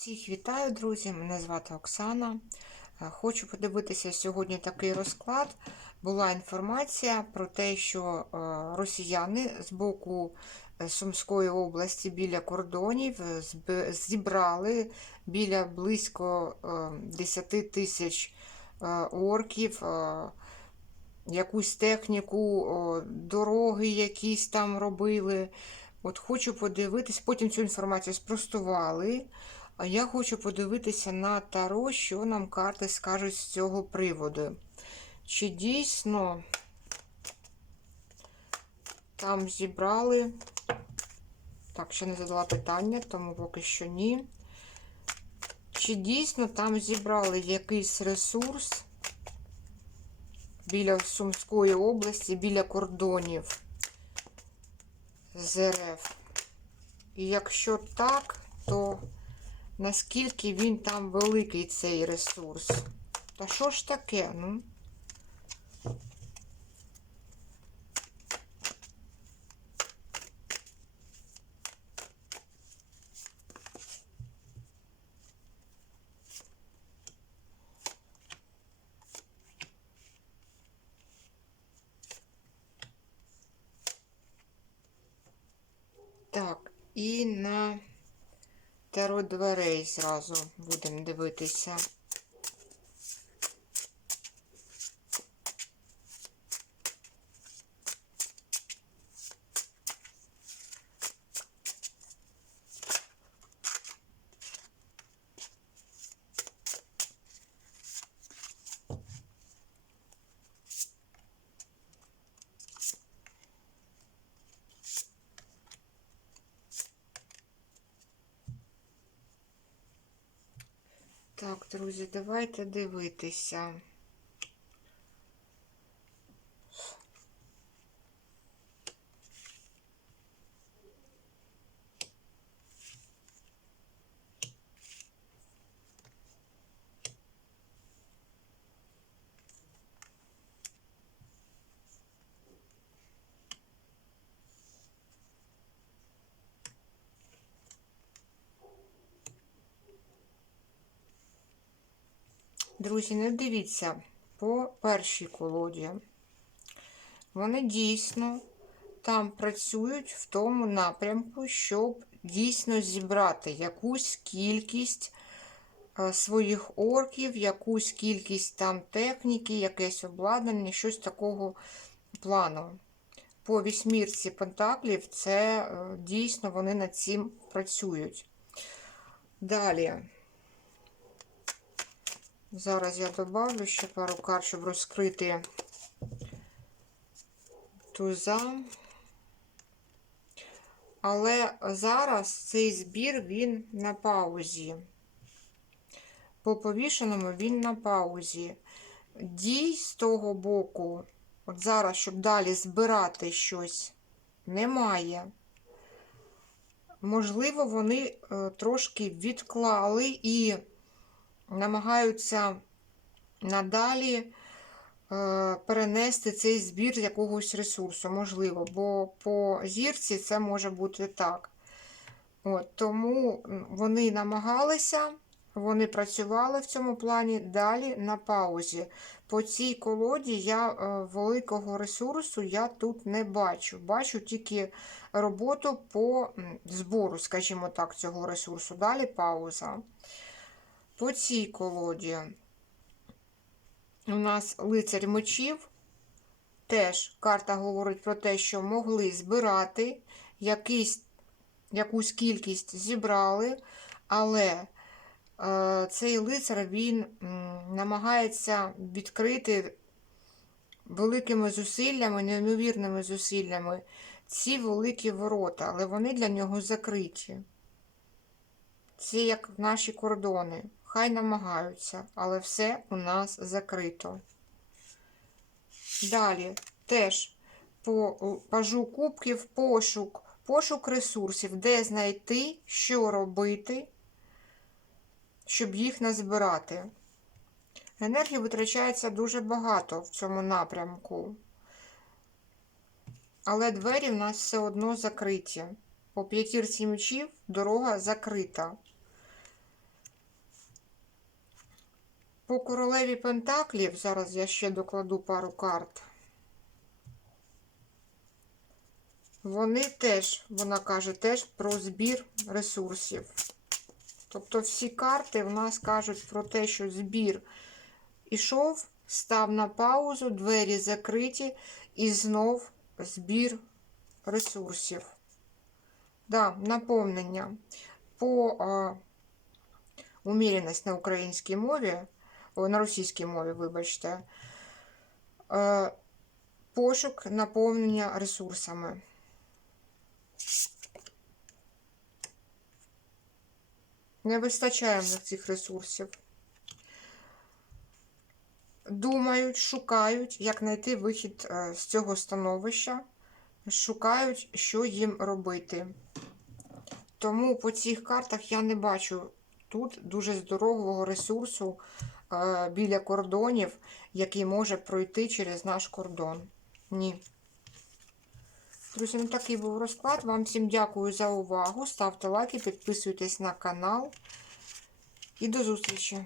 Всіх вітаю, друзі! Мене звати Оксана. Е, Хочу подивитися сьогодні такий розклад. Була інформація про те, що е, росіяни з боку е, Сумської області біля кордонів зібрали біля близько е, 10 тисяч орків. Якусь техніку, дороги якісь там робили. От хочу подивитись, потім цю інформацію спростували. Я хочу подивитися на Таро, що нам карти скажуть з цього приводу. Чи дійсно там зібрали. Так, ще не задала питання, тому поки що ні. Чи дійсно там зібрали якийсь ресурс біля Сумської області, біля кордонів з РФ? І якщо так, то наскільки він там великий цей ресурс? Та що ж таке? Ну? Так, і на таро дверей зразу будемо дивитися. Так, друзі, давайте дивитися. Друзі, не дивіться по першій колоді. Вони дійсно там працюють в тому напрямку, щоб дійсно зібрати якусь кількість е, своїх орків, якусь кількість там техніки, якесь обладнання, щось такого плану. По вісьмірці пентаклів це е, дійсно вони над цим працюють. Далі. Зараз я добавлю ще пару карт, щоб розкрити туза. Але зараз цей збір він на паузі. По повішеному він на паузі. Дій з того боку, от зараз, щоб далі збирати щось, немає. Можливо, вони е, трошки відклали і намагаються надалі е, перенести цей збір з якогось ресурсу, можливо, бо по зірці це може бути так. От, Тому вони намагалися, вони працювали в цьому плані далі на паузі. По цій колоді я е, великого ресурсу я тут не бачу. Бачу тільки роботу по збору, скажімо так, цього ресурсу. Далі пауза. По цій колоді у нас лицарь мечів. Теж карта говорить про те, що могли збирати, якийсь, якусь кількість зібрали, але е, цей лицар він намагається відкрити великими зусиллями, неймовірними зусиллями ці великі ворота, але вони для нього закриті. Це як наші кордони. Хай намагаються, але все у нас закрито. Далі теж по пажу кубків пошук, пошук ресурсів, де знайти, що робити, щоб їх назбирати. Енергії витрачається дуже багато в цьому напрямку. Але двері в нас все одно закриті. По п'ятірці мечів дорога закрита. По королеві Пентаклів, зараз я ще докладу пару карт. Вони теж, вона каже, теж про збір ресурсів. Тобто всі карти в нас кажуть про те, що збір ішов, став на паузу, двері закриті і знов збір ресурсів. Да, наповнення. По а, уміряність на українській мові, на російській мові, вибачте, е, пошук наповнення ресурсами. Не вистачає в цих ресурсів. Думають, шукають, як знайти вихід е, з цього становища, шукають, що їм робити. Тому по цих картах я не бачу тут дуже здорового ресурсу біля кордонів, який може пройти через наш кордон. Ні. Друзі, ну такий був розклад. Вам всім дякую за увагу. Ставте лайки, підписуйтесь на канал. І до зустрічі!